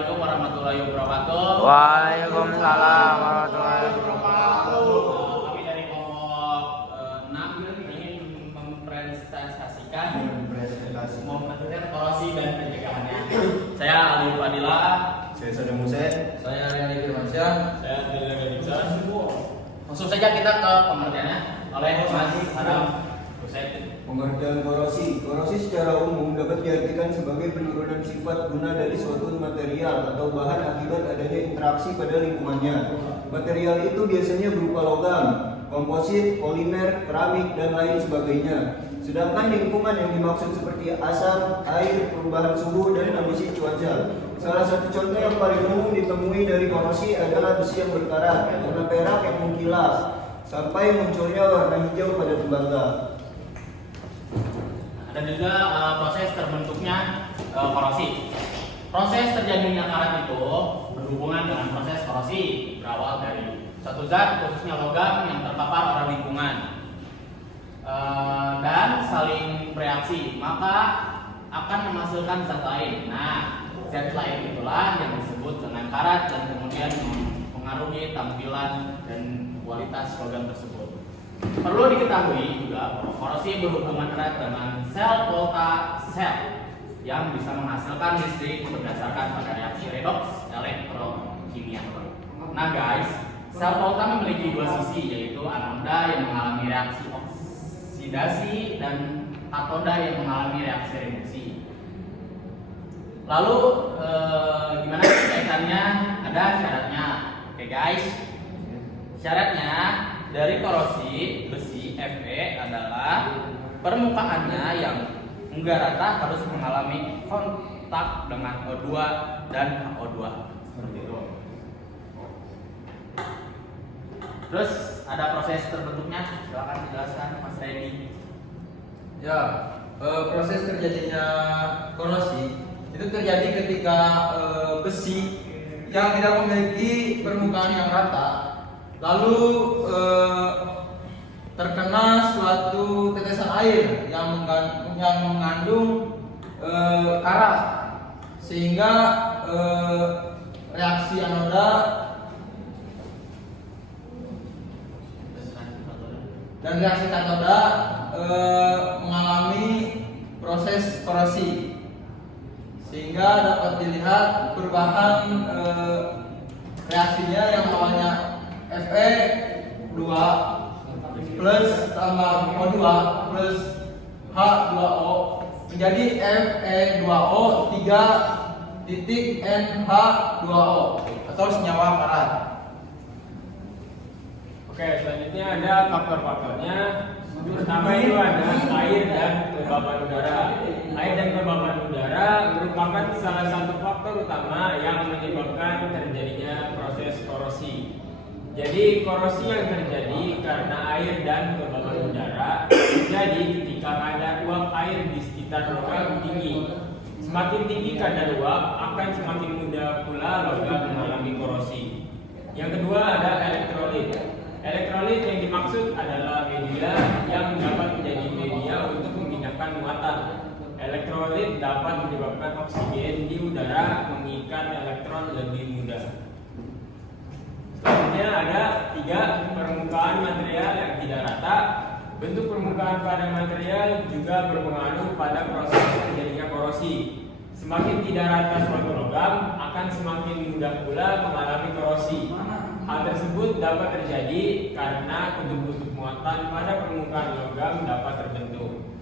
Assalamualaikum warahmatullahi wabarakatuh. Waalaikumsalam warahmatullahi wabarakatuh. Kami dari kelompok 6 ingin mempresentasikan korosi dan pencegahannya. Saya Ali Fadila. Saya Sadam Hussein. Saya Riani Firmansyah. Saya Fadila Gadikson. Langsung saja kita ke pengertiannya oleh Mas Sadam Hussein. Pengertian korosi. Korosi secara umum dapat diartikan sebagai penurunan sifat guna dari suatu material atau bahan akibat adanya interaksi pada lingkungannya. Material itu biasanya berupa logam, komposit, polimer, keramik, dan lain sebagainya. Sedangkan lingkungan yang dimaksud seperti asap, air, perubahan suhu, dan kondisi cuaca. Salah satu contoh yang paling umum ditemui dari korosi adalah besi yang berkarat, warna perak yang mengkilap, sampai munculnya warna hijau pada tembaga. Dan juga proses terbentuknya korosi. Proses terjadinya karat itu berhubungan dengan proses korosi, berawal dari suatu zat khususnya logam yang terpapar oleh lingkungan dan saling bereaksi, maka akan menghasilkan zat lain. Nah, zat lain itulah yang disebut dengan karat dan kemudian mempengaruhi tampilan dan kualitas logam tersebut. Perlu diketahui juga bahwa korosi berhubungan erat dengan sel volta sel yang bisa menghasilkan listrik berdasarkan pada reaksi redoks elektrokimia. Nah guys, sel volta memiliki dua sisi, yaitu anoda yang mengalami reaksi oksidasi dan katoda yang mengalami reaksi reduksi. Lalu gimana kaitannya? Ada syaratnya. Oke guys, syaratnya dari korosi besi Fe adalah permukaannya yang enggak rata harus mengalami kontak dengan O2 dan HO2 seperti itu. Terus ada proses terbentuknya, silakan dijelaskan Mas Redi. Ya, proses terjadinya korosi itu terjadi ketika besi yang tidak memiliki permukaan yang rata lalu terkena suatu tetesan air yang mengandung karat, sehingga reaksi anoda dan reaksi katoda mengalami proses korosi, sehingga dapat dilihat perubahan reaksinya yang awalnya Fe2 plus tambah O2 plus H2O menjadi Fe2O 3 titik NH2O atau senyawa karat. Oke, selanjutnya ada faktor-faktornya. Pertama itu ada air dan kelembapan udara. Air dan kelembapan udara merupakan salah satu faktor utama yang menyebabkan terjadinya proses korosi. Jadi korosi yang terjadi karena air dan kelembapan udara terjadi ketika kadar uap air di sekitar logam tinggi. Semakin tinggi kadar uap, akan semakin mudah pula logam mengalami korosi. Yang kedua ada elektrolit. Elektrolit yang dimaksud adalah media yang dapat menjadi media untuk memindahkan muatan. Elektrolit dapat menyebabkan oksigen di udara mengikat elektron lebih mudah. Selanjutnya ada 3 permukaan material yang tidak rata. Bentuk permukaan pada material juga berpengaruh pada proses terjadinya korosi. Semakin tidak rata suatu logam, akan semakin mudah pula mengalami korosi. Hal tersebut dapat terjadi karena kutub-kutub muatan pada permukaan logam dapat terbentuk.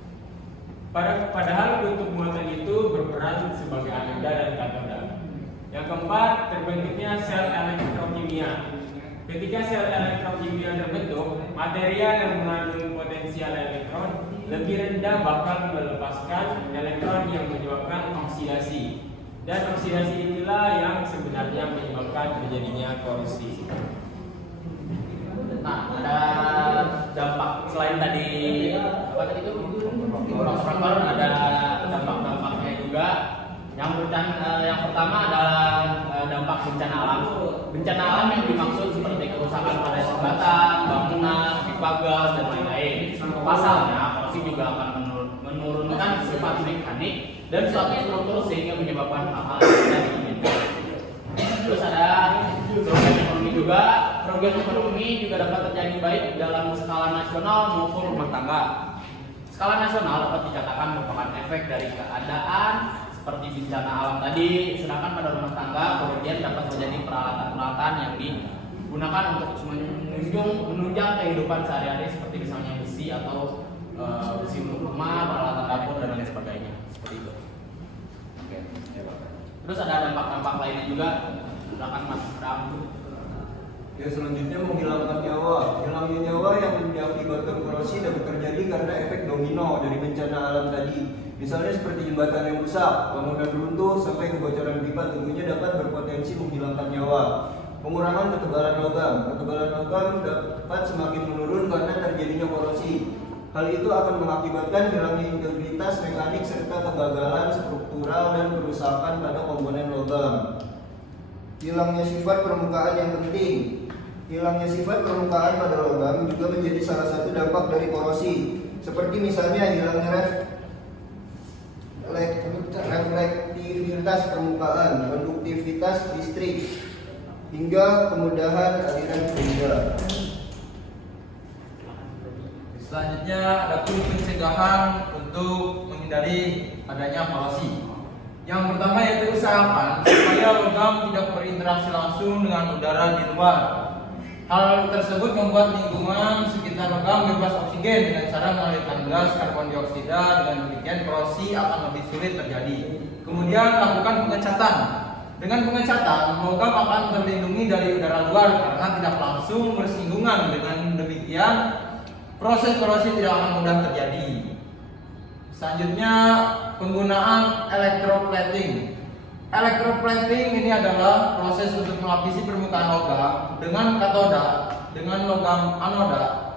Padahal kutub muatan itu berperan sebagai anoda dan katoda. Yang keempat, terbentuknya sel elektrokimia. Ketika sel elektrokimia terbentuk, material yang mengandung potensial elektron lebih rendah bakal melepaskan elektron yang menyebabkan oksidasi. Dan oksidasi itulah yang sebenarnya menyebabkan terjadinya korosi. Nah, ada dampak selain tadi apa tadi itu faktor, ada dampak-dampaknya juga. Yang pertama adalah dampak bencana alam. Bencana alam yang dimaksud seperti kerusakan pada jembatan, bangunan, pipa gas, dan lain-lain. Pasalnya, korosi juga akan menurunkan sifat mekanik dan suatu struktur sehingga menyebabkan hal-hal yang tidak diinginkan. kerugian ekonomi juga dapat terjadi baik dalam skala nasional maupun rumah tangga. Skala nasional dapat dikatakan merupakan efek dari keadaan seperti bencana alam tadi, sedangkan pada rumah tangga kerugian dapat terjadi peralatan-peralatan yang digunakan untuk menunjang kehidupan sehari-hari seperti misalnya besi atau besi untuk rumah, peralatan dapur dan lain sebagainya. Seperti itu. Oke. Terus ada dampak-dampak lainnya juga. Silakan Mas Ram. Ya, selanjutnya menghilangkan nyawa. Hilangnya nyawa yang diakibatkan korosi dapat terjadi karena efek domino dari bencana alam tadi. Misalnya seperti jembatan yang rusak, bangunan runtuh, sampai kebocoran pipa tentunya dapat berpotensi menghilangkan nyawa. Pengurangan ketebalan logam. Ketebalan logam dapat semakin menurun karena terjadinya korosi. Hal itu akan mengakibatkan hilangnya integritas mekanik serta kegagalan struktural dan kerusakan pada komponen logam. Hilangnya sifat permukaan yang penting. Hilangnya sifat permukaan pada logam juga menjadi salah satu dampak dari korosi. Seperti misalnya hilangnya reflektivitas permukaan, konduktivitas listrik, hingga kemudahan aliran cahaya. Selanjutnya ada pun pencegahan untuk menghindari adanya korosi. Yang pertama yaitu usahakan supaya logam tidak berinteraksi langsung dengan udara di luar. Hal tersebut membuat lingkungan sekitar logam bebas oksigen dengan cara mengalirkan gas karbon dioksida. Dengan demikian korosi akan lebih sulit terjadi. Kemudian lakukan pengecatan. Dengan pengecatan, logam akan terlindungi dari udara luar karena tidak langsung bersinggungan. Dengan demikian proses korosi tidak akan mudah terjadi. Selanjutnya penggunaan electroplating. Electroplating ini adalah proses untuk melapisi permukaan logam dengan katoda dengan logam anoda.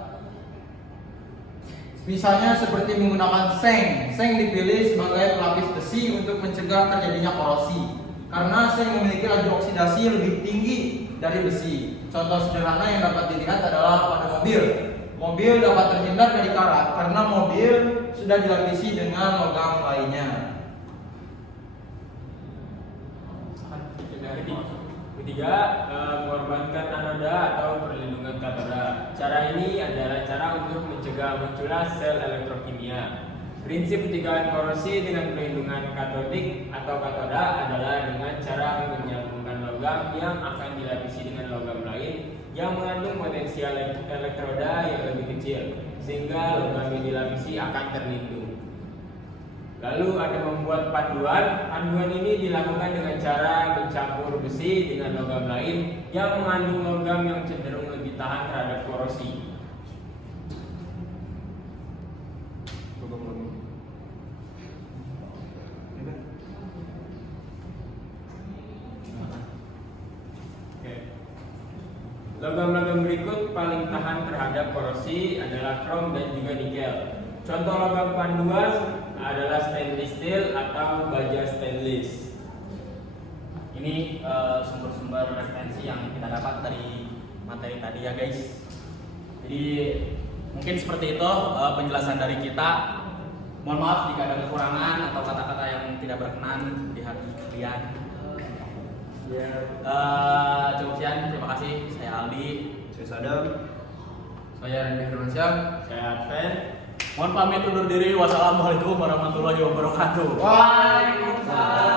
Misalnya seperti menggunakan seng. Seng dipilih sebagai pelapis besi untuk mencegah terjadinya korosi. Karena seng memiliki laju oksidasi lebih tinggi dari besi. Contoh sederhana yang dapat dilihat adalah pada mobil. Mobil dapat terhindar dari karat karena mobil sudah dilapisi dengan logam lainnya. Ketiga, mengorbankan anoda atau perlindungan katoda. Cara ini adalah cara untuk mencegah munculnya sel elektrokimia. Prinsip pencegahan korosi dengan perlindungan katodik atau katoda adalah dengan cara menyambungkan logam yang akan dilapisi dengan logam lain yang mengandung potensial elektroda yang lebih kecil, sehingga logam yang dilapisi akan terlindung. Lalu ada membuat panduan. Panduan ini dilakukan dengan cara mencampur besi dengan logam lain yang mengandung logam yang cenderung lebih tahan terhadap korosi. Logam-logam berikut paling tahan terhadap korosi adalah krom dan juga nikel. Contoh logam panduan adalah stainless steel atau baja stainless. Ini sumber-sumber referensi yang kita dapat dari materi tadi ya guys. Jadi mungkin seperti itu penjelasan dari kita. Mohon maaf jika ada kekurangan atau kata-kata yang tidak berkenan di hati kalian. Cukup sekian, terima kasih. Saya Aldi, Saya Sadam. Saya Randy Firmansyah. Saya Adven. mohon pamit undur diri. Wassalamualaikum warahmatullahi wabarakatuh. Waalaikumsalam.